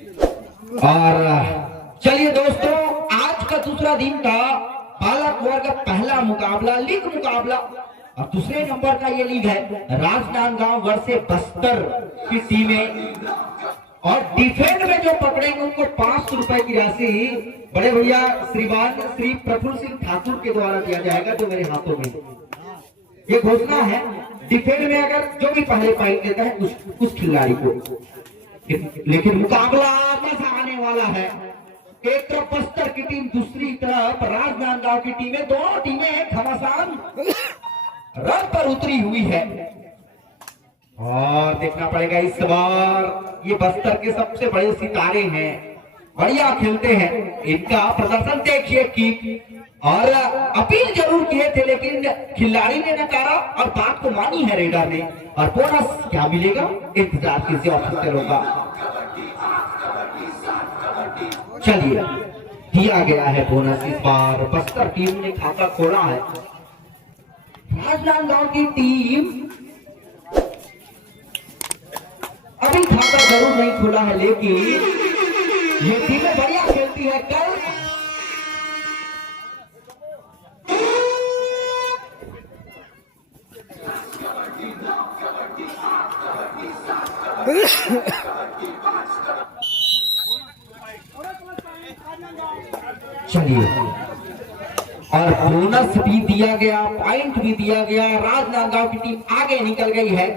और चलिए दोस्तों, आज का दूसरा दिन का बालक वर्ग पहला मुकाबला लीग मुकाबला और दूसरे नंबर का ये लीग है राजनांदगांव वर्सेस बस्तर की टीमें। और डिफेंड में जो पकड़ेंगे उनको 500 रुपए की राशि बड़े भैया श्रीमान श्री प्रफुल्ल सिंह ठाकुर के द्वारा दिया जाएगा, जो मेरे हाथों में ये घोषणा है। डिफेंड में अगर जो भी पहले पॉइंट लेता है उस खिलाड़ी को। लेकिन मुकाबला मजा आने वाला है। एक तरफ बस्तर की टीम, दूसरी तरफ राजनांदगांव की टीमें, दोनों टीमें घमासान रन पर उतरी हुई है। और देखना पड़ेगा इस बार ये बस्तर के सबसे बड़े सितारे हैं, बढ़िया खेलते हैं, इनका प्रदर्शन देखिए की। और अपील जरूर किए थे लेकिन खिलाड़ी ने नकारा और बात को मानी है रेडर ने। और बोनस क्या मिलेगा, इंतजार कीजिए ऑफिसरों का। चलिए, दिया गया है बोनस। इस बार बस्तर टीम ने खाता खोला है। राजनांदगांव की टीम अभी खाता जरूर नहीं खुला है, लेकिन ये टीमें बढ़िया खेलती है। कल चलिए, और बोनस भी दिया गया, पॉइंट भी दिया गया। राजनांदगांव की टीम आगे निकल गई है।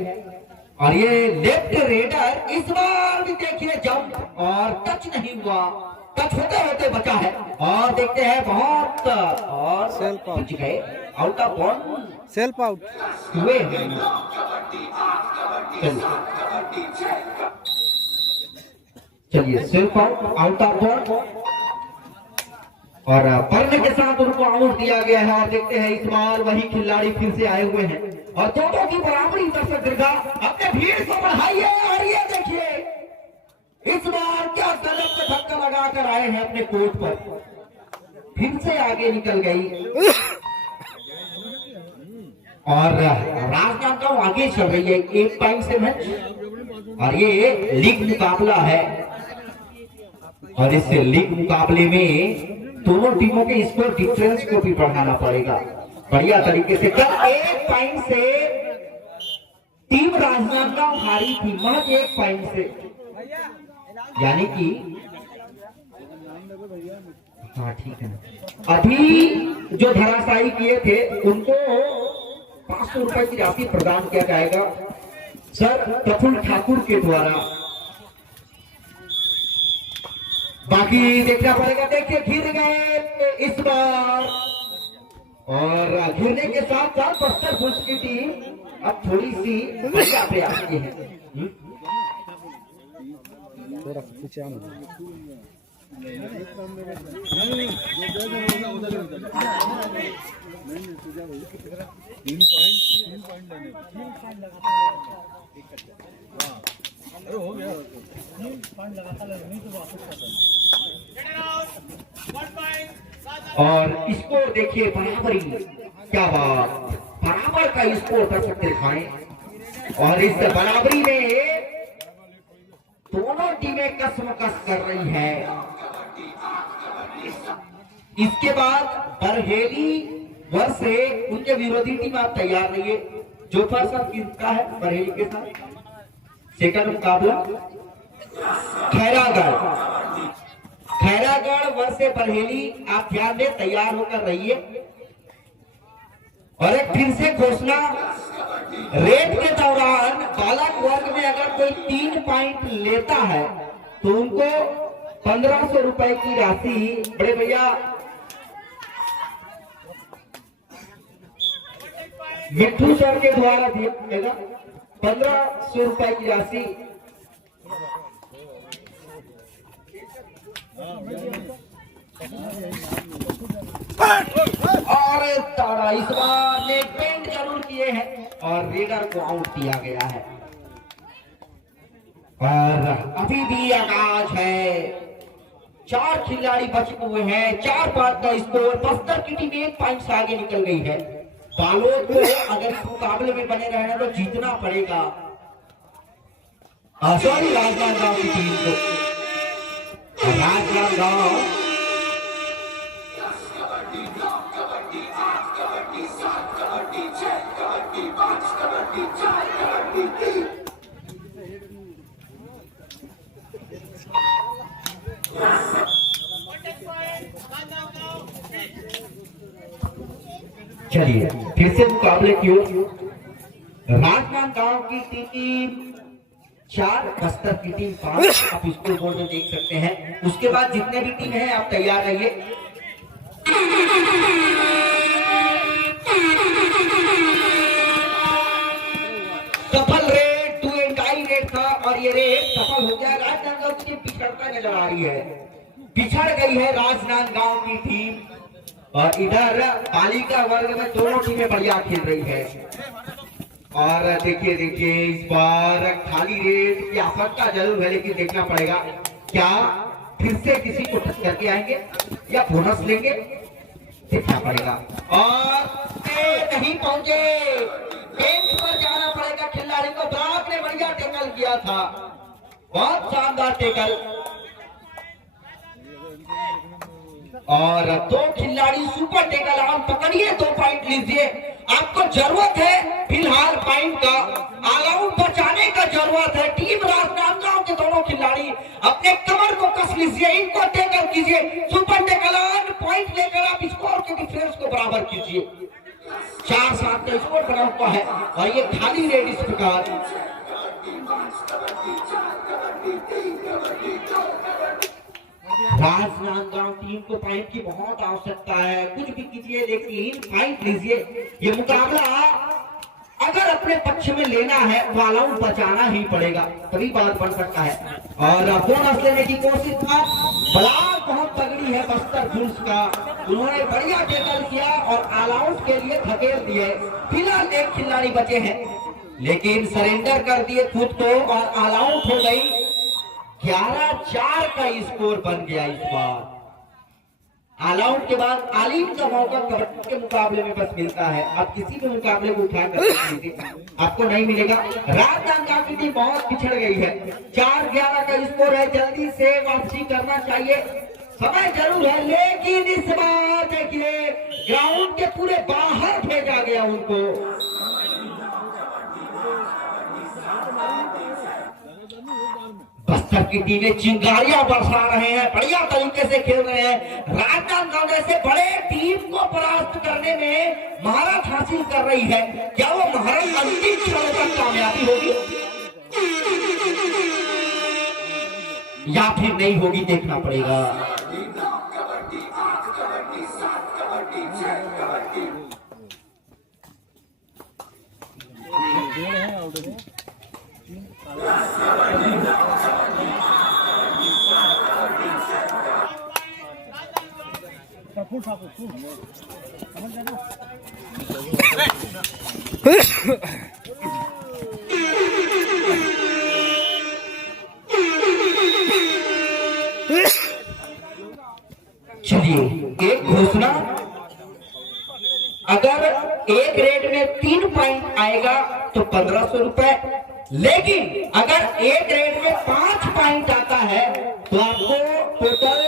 और ये लेफ्ट रेडर इस बार भी देखिए जंप और टच नहीं हुआ, टच होते होते बचा है। और देखते हैं बहुत और सेल्फ आउट गए, out of ball, self out हुए। चलिए, self out, out of ball और पढ़ने के साथ उनको आउट दिया गया है। और देखते हैं इस बार वही खिलाड़ी फिर से आए हुए हैं और दोनों की बराबरी। दर्शक दीर्घा अपने भीड़ को बढ़ाइए। और ये देखिए इस बार क्या गलत से धक्का लगाकर आए हैं अपने कोर्ट पर, फिर से आगे निकल गई। और राजनांदगांव आगे चल रही है 1 पॉइंट से मैच। और ये लीग मुकाबला है और इस लीग मुकाबले में दोनों टीमों के स्कोर डिफरेंस को भी बढ़ाना पड़ेगा बढ़िया तरीके से। कल 1 पॉइंट से टीम राजनांदगांव हारी थी, महज 1 पॉइंट से। यानी कि हाँ ठीक है, अभी जो धराशायी किए थे उनको 500 रुपए की राशि प्रदान किया जाएगा सर प्रफुल्ल ठाकुर के द्वारा। बाकी देखना पड़ेगा। देखिए घिर गए इस बार, और घिरने के साथ साथ बस्तर पुलिस की टीम अब थोड़ी सी बढ़िया प्रयास की है। और स्कोर देखिए बराबरी, क्या बात, बराबर का स्कोर कर सकते दिखाएं। और इस बराबरी में दोनों टीमें कसमकस कर रही है। इसके बाद बरहेली वर्से उनके विरोधी टीम आप तैयार रहिए। जो फर्स्ट किसका है बरहेली के साथ सेकंड मुकाबला खैरागढ़ वर्से बरहेली, आप ध्यान दें, तैयार होकर रहिए। और एक फिर से घोषणा, रेड के दौरान बालक वर्ग में अगर कोई 3 पॉइंट लेता है तो उनको 1500 रुपए की राशि बड़े भैया मिट्टू सर के द्वारा दिया जाएगा। 1500 रुपए की राशि। और तारा इस बार ने पेंट जरूर किए हैं और रेडर को आउट दिया गया है। और अभी भी आगाज है, 4 खिलाड़ी बचे हुए हैं, 4 पॉइंट का स्कोर। बस्तर की टीम 1 पॉइंट से आगे निकल गई है। बालोद को अगर इस मुकाबले में बने रहना तो जीतना पड़ेगा। सॉरी, राजनांदगांव की टीम को। राजनांदगांव। चलिए फिर से मुकाबले की ओर। राजनांदगांव की टीम 4, बस्तर की टीम 5। आप स्कोर बोर्ड में देख सकते हैं। उसके बाद जितने भी टीम हैं आप तैयार रहिए। सफल रेड 2 एंड टाई रेड था और ये रेड सफल हो गया। राजनांदगांव की टीम पिछड़ता नजर आ रही है, पिछड़ गई है राजनांदगांव की टीम। और इधर बालिका वर्ग में दोनों टीमें बढ़िया खेल रही है। और देखिए देखिए इस बार खाली रेड की आशंका जरूर है, लेकिन देखना पड़ेगा क्या फिर से किसी को टक्कर के आएंगे या बोनस लेंगे, देखना पड़ेगा। और नहीं पहुंचे, बेंच पर जाना पड़ेगा खिलाड़ी को। ब्राक ने बढ़िया टैकल किया था, बहुत शानदार टैकल। और 2 खिलाड़ी सुपर टैकल। आप पकड़िए, 2 पॉइंट लीजिए। आपको जरूरत है फिलहाल पॉइंट का, ऑल आउट बचाने का जरूरत है। टीम राजनांदगांव के दोनों खिलाड़ी अपने कमर को कस लीजिए, इनको टैकल कीजिए। सुपर टैकल ऑन पॉइंट लेकर आप स्कोर के डिफरेंस को बराबर कीजिए। 4-7 का स्कोर बना हुआ है और ये खाली रेड इस प्रकार। राजनांदगांव टीम को पॉइंट की बहुत आवश्यकता है, कुछ भी कीजिए लेकिन पॉइंट लीजिए। ये मुकाबला अगर अपने पक्ष में लेना है तो ऑल आउट बचाना ही पड़ेगा, तभी बात बन सकता है। और बोनस लेने की कोशिश था। ब्लॉक बहुत तगड़ी है बस्तर बुल्स का, उन्होंने बढ़िया टैकल किया और ऑल आउट के लिए धकेल दिए। फिलहाल 1 खिलाड़ी बचे हैं, लेकिन सरेंडर कर दिए खुद को और ऑल आउट हो गई। 11-4 का स्कोर बन गया इस बार। ऑल आउट के बाद आलिम का मौका कबड्डी के मुकाबले में बस मिलता है। आप किसी भी मुकाबले को उठा कर आपको नहीं मिलेगा। राजनांदगांव की टीम बहुत पिछड़ गई है। 4-11 का स्कोर है, जल्दी से वापसी करना चाहिए। समय जरूर है, लेकिन इस बार देखिए ग्राउंड के पूरे बाहर भेजा गया उनको। बस्तर की टीमें चिंगारियां बरसा रहे हैं, बढ़िया तरीके से खेल रहे हैं। राजनांदगांव जैसे बड़े टीम को परास्त करने में महारत हासिल कर रही है। क्या वो महारत अंतिम क्षणों तक कामयाबी होगी या फिर नहीं होगी, देखना पड़ेगा। चलिए एक घोषणा, अगर एक रेड में 3 पॉइंट आएगा तो 1500 रुपए, लेकिन अगर एक रेड में 5 पॉइंट आता है तो आपको टोटल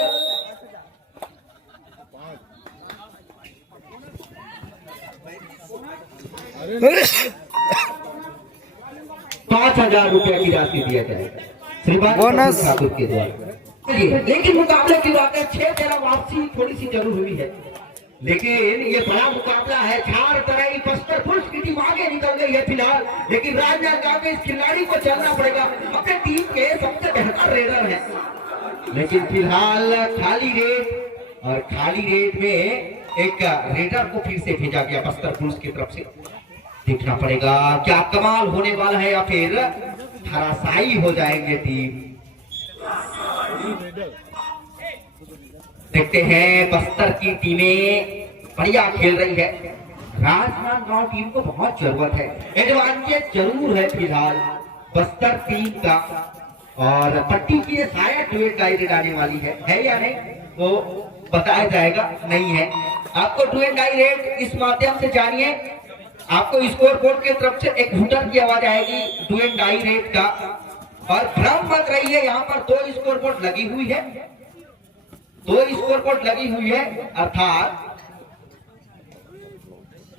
5000 रुपए की राशि दिया जाएगा बोनस के द्वारा। लेकिन मुकाबले की बात है, 6 तेरा वापसी थोड़ी सी जरूर हुई है, लेकिन ये बड़ा मुकाबला है। चार तरह बस्तर पुलिस की टीम आगे निकल गई है फिलहाल, लेकिन राजनांदगांव के इस खिलाड़ी को चलना पड़ेगा। अपने टीम के सबसे बेहतर रेडर है, लेकिन फिलहाल खाली रेड, और खाली रेड में एक रेडर को फिर से भेजा गया बस्तर पुलिस की तरफ से। देखना पड़ेगा क्या कमाल होने वाला है या फिर धराशायी हो जाएंगे टीम। देखते हैं, बस्तर की टीमें बढ़िया खेल रही है, राजनांदगांव टीम को बहुत जरूरत है, एडवांटेज जरूर है फिलहाल बस्तर टीम का। और पट्टी की शायद डुएट डायरेक्ट आने वाली है या नहीं वो बताया जाएगा, नहीं है। आपको डुएट डायरेक्ट इस माध्यम से जानिए, आपको स्कोर बोर्ड की तरफ से एक हुटर की आवाज आएगी डुएट डायरेक्ट का। और भ्रम मत रहिए, यहाँ पर 2 स्कोर बोर्ड लगी हुई है, दो स्कोर बोर्ड लगी हुई है, अर्थात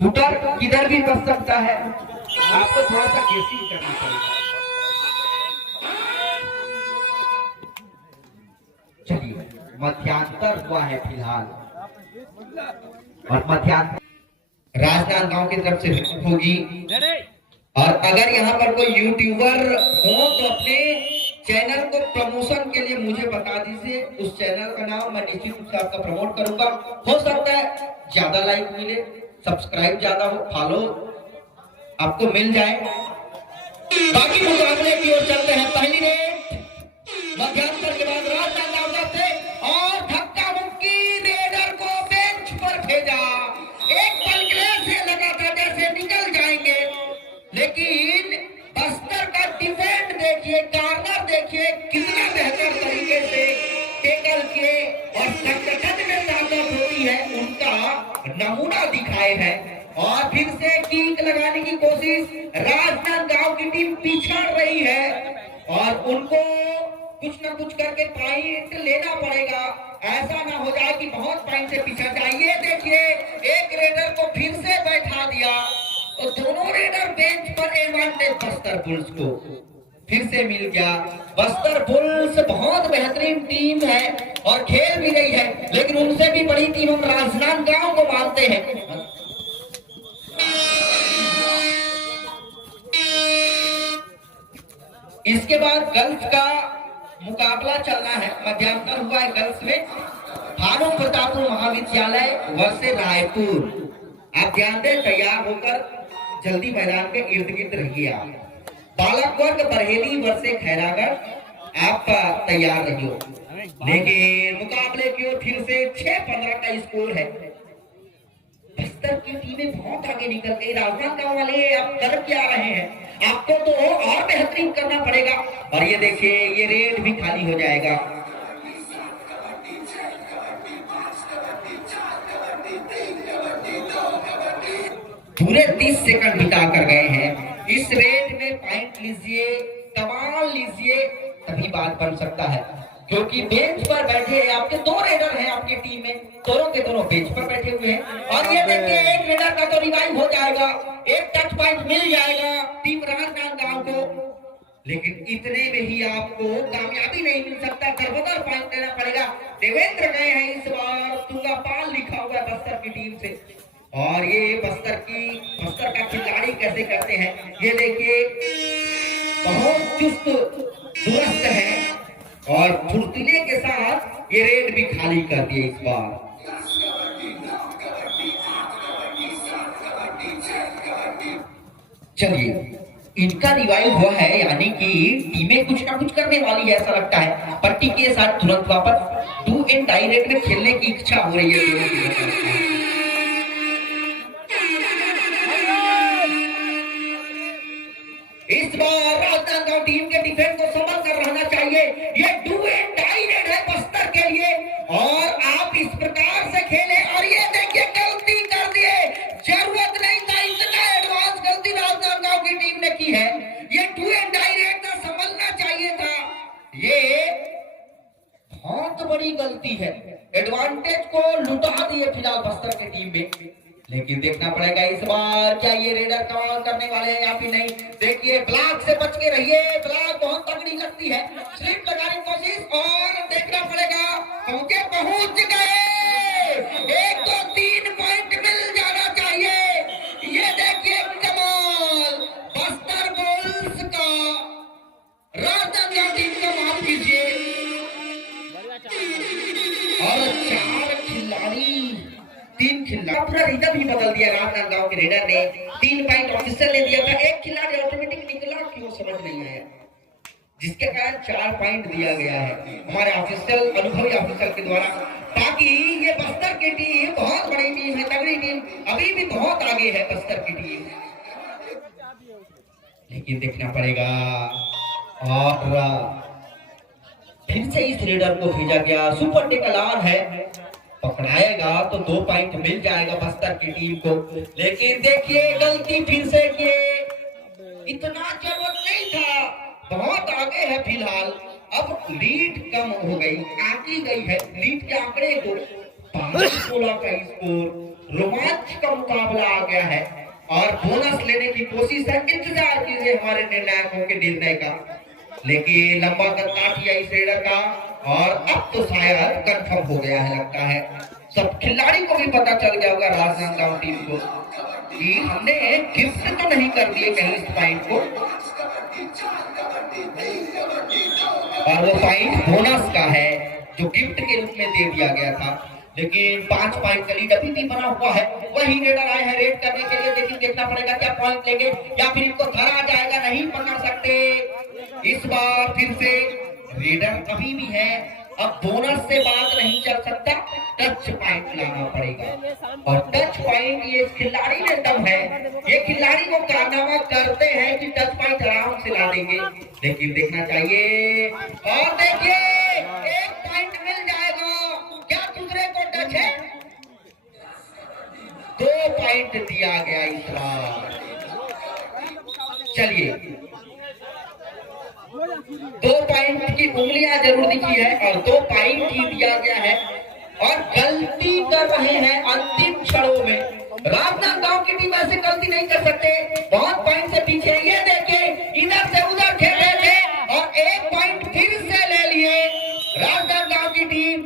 शूटर किधर भी बच सकता है। आपको थोड़ा सा गेसिंग करना पड़ेगा। चलिए, मध्यांतर हुआ है फिलहाल, और मध्यांतर राजनांदगांव की तरफ से होगी। और अगर यहाँ पर कोई यूट्यूबर हो तो अपने चैनल को प्रमोशन के लिए मुझे बता दीजिए, उस चैनल का नाम मैं निश्चित रूप से आपका प्रमोट करूंगा। हो सकता है ज्यादा लाइक मिले, सब्सक्राइब ज्यादा हो, फॉलो आपको मिल जाए। बाकी मुकाबले की ओर चलते हैं। पहली रेड मध्यांतर के बाद राजनांदगांव से, और धक्का मुक्की, रेडर को बेंच पर भेजा। एक पल के लिए से लगा था जैसे निकल जाएंगे, लेकिन बस्तर का डिफेंड देखिए, कार्नर देखिए, कितना बेहतर तरीके से टेकल किए और संगठन में ताकत होती है उनका नमूना दिखाए हैं। और फिर से किक लगाने की कोशिश, राजनांदगांव की टीम पिछड़ रही है और उनको कुछ न कुछ करके पॉइंट लेना पड़ेगा। ऐसा ना हो जाए कि बहुत पॉइंट से पिछड़ जाए। ये देखिए, एक रेडर को फिर से बैठा दिया, तो दोनों रेडर बेंच पर। एडवांटेज बस्तर बुल्स को फिर से मिल गया। बस्तर बुल्स बहुत बेहतरीन टीम है और खेल भी रही है, लेकिन उनसे भी बड़ी टीम हम राजनांदगांव को मानते हैं। इसके बाद गर्ल्स का मुकाबला चलना है। मध्यांतर हुआ है गर्ल्स में, भानु प्रतापपुर महाविद्यालय वर्सेस रायपुर। आप ध्यान दें, तैयार होकर जल्दी मैदान के इर्द गिर्द रहिए। आप बालक वर्ग बरहेली वर्सेस खैरागढ़, आप तैयार रहिए। लेकिन मुकाबले की ओर फिर से 6-15 का स्कोर है। बस्तर की टीमें बहुत आगे निकल गई। राजनांदगांव वाले आप कर क्या रहे हैं? आपको तो और बेहतरीन करना पड़ेगा। और ये देखिए, ये रेड भी खाली हो जाएगा। पूरे 30 सेकंड बिता कर गए हैं। इस रेड में पॉइंट लीजिए, कमाल लीजिए, तभी बात बन सकता है। क्योंकि बेंच पर बैठे आपके दो रेडर हैं आपकी टीम में, दोनों के दोनों बेंच पर बैठे हुए हैं। और ये देखिए, एक रेडर का तो रिवाइव हो जाएगा, एक टच पॉइंट मिल जाएगा टीम राजनांदगांव को। लेकिन इतने में ही आपको कामयाबी नहीं मिल सकता, दरबदर पॉइंट लेना पड़ेगा। देवेंद्र गए हैं इस बार, तुंगापाल लिखा हुआ बस्तर की टीम से। और ये बस्तर का खिलाड़ी कैसे करते हैं, ये देखिए, बहुत चुस्त दुरुस्त है और फुर्तीले के साथ ये रेड भी खाली कर दिए इस बार। चलिए, इनका रिवाइव हुआ है, यानी कि टीमें कुछ ना कुछ करने वाली है ऐसा लगता है। पट्टी के साथ तुरंत वापस 2 एंड डायरेक्ट में खेलने की इच्छा हो रही है। इस बार राजनांदगांव टीम के डिफेंस को संभल कर रहना चाहिए। ये 2 एंड डायरेक्ट है बस्तर के लिए, और आप इस प्रकार से खेले। और ये देखिए, गलती कर दिए, जरूरत नहीं था, इतना एडवांस गलती राजनांदगांव की टीम ने की है। ये 2 एंड डायरेक्ट संभलना चाहिए था। ये बहुत बड़ी गलती है, एडवांटेज को लुटा दिए फिलहाल बस्तर की टीम में। लेकिन देखना पड़ेगा इस बार, क्या ये रेडर कमाल करने वाले हैं या फिर नहीं। देखिए, ब्लॉक से बच के रहिए, ब्लॉक बहुत तगड़ी लगती है। स्लिप लगाने की कोशिश, और देखना पड़ेगा, पहुंच गए। 1 2 3 पॉइंट मिल जाना चाहिए। ये देखिए, कमाल बस्तर बुल्स का, राजनांदगांव टीम का, माफ कीजिए। और 4 खिलाड़ी, 3 खिलाड़ी, पूरा रिजल्ट ही बदल दिया राजनांदगांव के रेडर ने। 3 पॉइंट ऑफिशियल ले दिया था, 1 खिलाड़ी ऑटोमेटिक निकला, क्यों समझ नहीं आया, जिसके कारण 4 पॉइंट दिया गया है हमारे ऑफिशियल, अनुभवी ऑफिसर के द्वारा। ताकि ये बस्तर की टीम बहुत बड़ी टीम है, तगड़ी टीम, अभी भी बहुत आगे है बस्तर की टीम। लेकिन देखना पड़ेगा, और फिर से इस रेडर को भेजा गया। सुपर टेकल ऑन है, पकड़ाएगा तो 2 पॉइंट मिल जाएगा बस्तर की टीम को। लेकिन देखिए, गलती फिर से किए, इतना जरूरत नहीं था, बहुत आगे है फिलहाल। अब लीड कम हो गई, आकी गई है लीड के आंकड़े को 5-16 का स्कोर। रोमांच का मुकाबला आ गया है और बोनस लेने की कोशिश है। इंतजार कीजिए हमारे निर्णायकों के निर्णय का, लेकिन लंबा कद काट लिया इस रेडर का और अब तो शायद कंफर्म हो गया है लगता है। सब खिलाड़ी को भी पता चल गया होगा राजनांदगांव टीम को कि हमने गिफ्ट तो नहीं कर दिए कहीं इस पॉइंट को, और वो पॉइंट बोनस का है जो गिफ्ट के रूप में दे दिया गया था। लेकिन 5 पॉइंट का लीड अभी भी बना हुआ है। वही रेडर आए हैं रेड करने के लिए, लेकिन देखना पड़ेगा क्या पॉइंट लेंगे या फिर इनको धरा जाएगा, नहीं पकड़ सकते इस बार फिर से रेडर अभी भी है। अब बोनस से बात नहीं चल सकता, टच पॉइंट लाना पड़ेगा और टच पॉइंट ये खिलाड़ी में दम है, ये खिलाड़ी को कारनामा करते हैं कि टच पॉइंट आराम से ला देंगे, लेकिन देखना चाहिए। और देखिए 1 पॉइंट मिल जाएगा, क्या दूसरे को टच है? 2 पॉइंट दिया गया इस बार। चलिए 2 पॉइंट की उंगलियां जरूर दिखी है और 2 पॉइंट ही दिया गया है। और गलती कर रहे हैं अंतिम क्षणों में। राजनांदगांव की टीम ऐसे गलती नहीं कर सकते, बहुत पॉइंट से पीछे। ये देखिए इधर से उधर खेल रहे थे और 1 पॉइंट फिर से ले लिए राजनांदगांव की टीम।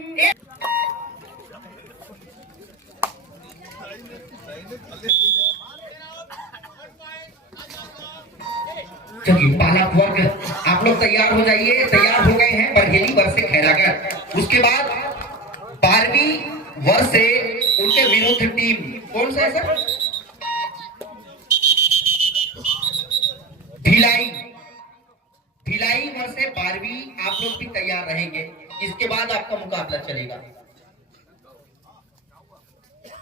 चलिए बालक वर्ग आप लोग तैयार हो जाइए, तैयार हो गए हैं बरहेली वर्ष से खैरागढ़। उसके बाद 12वीं वर्ष से उनके विरुद्ध टीम कौन सा है सर? भिलाई। भिलाई वर्ष से 12वीं आप लोग भी तैयार रहेंगे। इसके बाद आपका मुकाबला चलेगा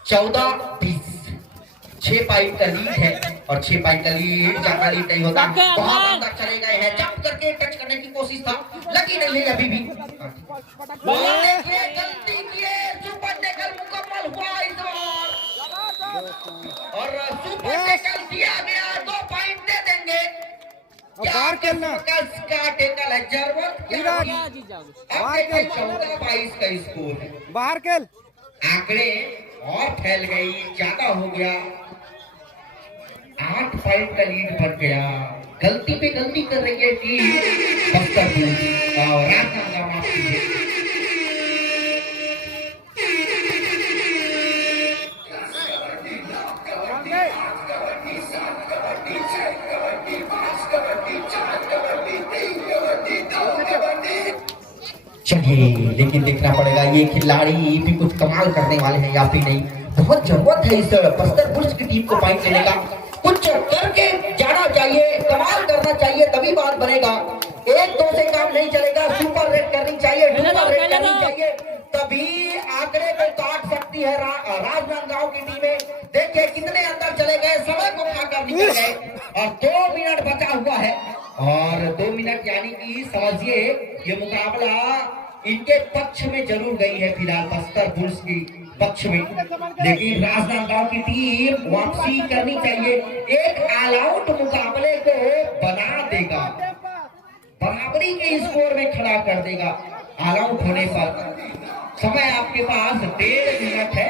14-20। 6 पॉइंट का लीड है और 6 पॉइंट का लीड ज्यादा लीड नहीं होता। बहुत अंदर चले गए हैं, जंप करके टच करने की कोशिश था, लगी नहीं है अभी भी। देखिए गलती किए, सुपर टैकल मुकम्मल हुआ इस बार और सुपर टैकल दिया गया। 2 पॉइंट दे देंगे। बाहर खेलना का टैकल है जरूरत क्या? अब देखिए 14-22 का स्कोर है। बाहर खेल, आंकड़े और फैल गई, ज्यादा हो गया। 8 पॉइंट का लीड बढ़ गया। गलती पे गलती कर रही है टीम बस्तर और राजनांदगांव आपकी। चलिए लेकिन देखना पड़ेगा ये खिलाड़ी भी कुछ कमाल करने वाले हैं या फिर नहीं। बहुत जरूरत है इस बस्तर बुल्स की टीम को पॉइंट लेने का, कुछ करके जाना चाहिए, कमाल करना चाहिए, तभी बात बनेगा। 1-2 से काम नहीं चलेगा, सुपर रेड करनी चाहिए, डुपर रेड करनी चाहिए, तभी आंकड़े को काट सकती है राजनांदगांव की टीमें। देखिए कितने अंदर चले गए, समय को खाकर निकल गए और 2 मिनट बचा हुआ है। और 2 मिनट यानी कि समझिए ये मुकाबला इनके पक्ष में जरूर गई है फिलहाल, बस्तर बुल्स की पक्ष में। लेकिन राजनांदगांव की टीम वापसी करनी चाहिए, एक ऑल आउट मुकाबले को बना देगा, बराबरी के स्कोर में खड़ा कर देगा। ऑल आउट होने पर समय आपके पास 1.5 मिनट है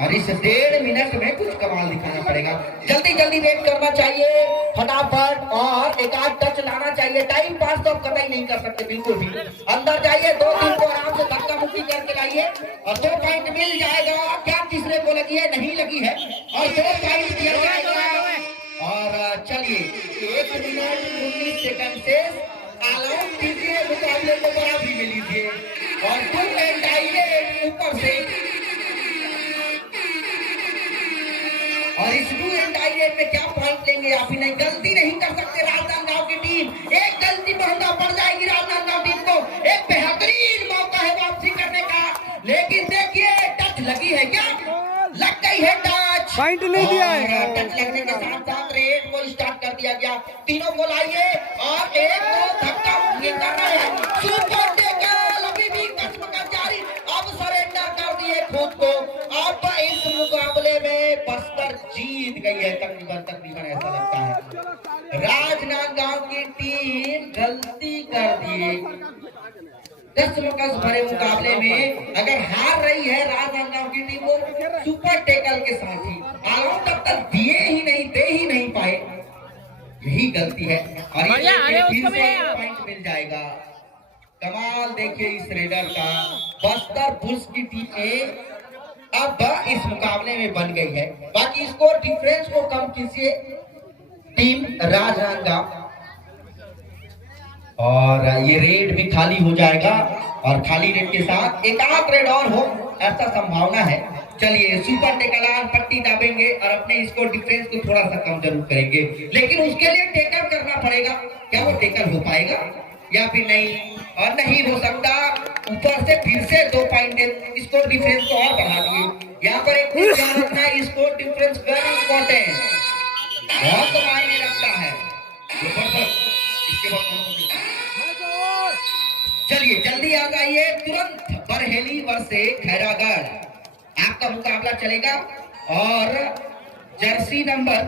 और इस 1.5 मिनट में कुछ कमाल दिखाना पड़ेगा। जल्दी जल्दी रेड करना चाहिए फटाफट और एक आध टच लाना चाहिए। टाइम पास तो आप कतई नहीं कर सकते बिल्कुल भी। अंदर जाइए, 2-3 को आराम से धक्का मुक्की करके लाइए और 2 पॉइंट मिल जाएगा। क्या तीसरे को लगी है? नहीं लगी है और 2 पॉइंट दिया जाएगा। और चलिए 1 मिनट 19 सेकंड से ऑल आउट कीजिए, मुकाबले को बराबरी में लीजिए और 2 पॉइंट आइए ऊपर से। और इस 2 एंड डायरेक्ट में क्या पॉइंट लेंगे आप ही नहीं, गलती नहीं कर सकते राजनांदगांव की टीम। एक गलती महंगा पड़ जाएगी राजनांदगांव टीम को। एक बेहतरीन मौका है वापसी करने का, लेकिन देखिए टच लगी है, क्या लग गई है टच, पॉइंट नहीं दिया है। टच लगने के साथ साथ रेड को स्टार्ट कर दिया गया। तीनों को लाइए और 1-2 धक्का मुक्की करना है। सुपर टैकल अभी भी कस्म का जारी, अब सरेंडर कर दिए खुद को। अब इस मुकाबले में बस्तर जीत गई है तकरीबन ऐसा लगता है। राजनांदगांव की टीम गलती कर दी कस भरे मुकाबले में अगर हार रही है राजनांदगांव की टीम वो सुपर टेकल के साथ ही आउट तब तक दे ही नहीं पाए, यही गलती है और ये फिर से पॉइंट मिल जाएगा। कमाल देखिए इस रेडर का, बस्तर बुल्स की टीम अब इस मुकाबले में बन गई है। बाकी स्कोर डिफरेंस को कम कीजिए टीम राजनांदगांव, और ये रेड भी खाली हो जाएगा और खाली रेड के साथ एक आध रेड और हो ऐसा संभावना है। चलिए सुपर टेकल पट्टी दाबेंगे और अपने स्कोर डिफरेंस को थोड़ा सा कम जरूर करेंगे, लेकिन उसके लिए टेकअप करना पड़ेगा। क्या वो टेकअप हो पाएगा या फिर नहीं? और नहीं हो सकता, ऊपर से फिर से 2 पॉइंट स्कोर डिफरेंस को और बढ़ा दिए। यहाँ पर एक ध्यान रखना, स्कोर डिफरेंस वेरी इंपॉर्टेंट, बहुत मायने रखता है। इसके बाद चलिए जल्दी आ जाइए, तुरंत बरहेली वर्से खैरागढ़ आपका मुकाबला चलेगा और जर्सी नंबर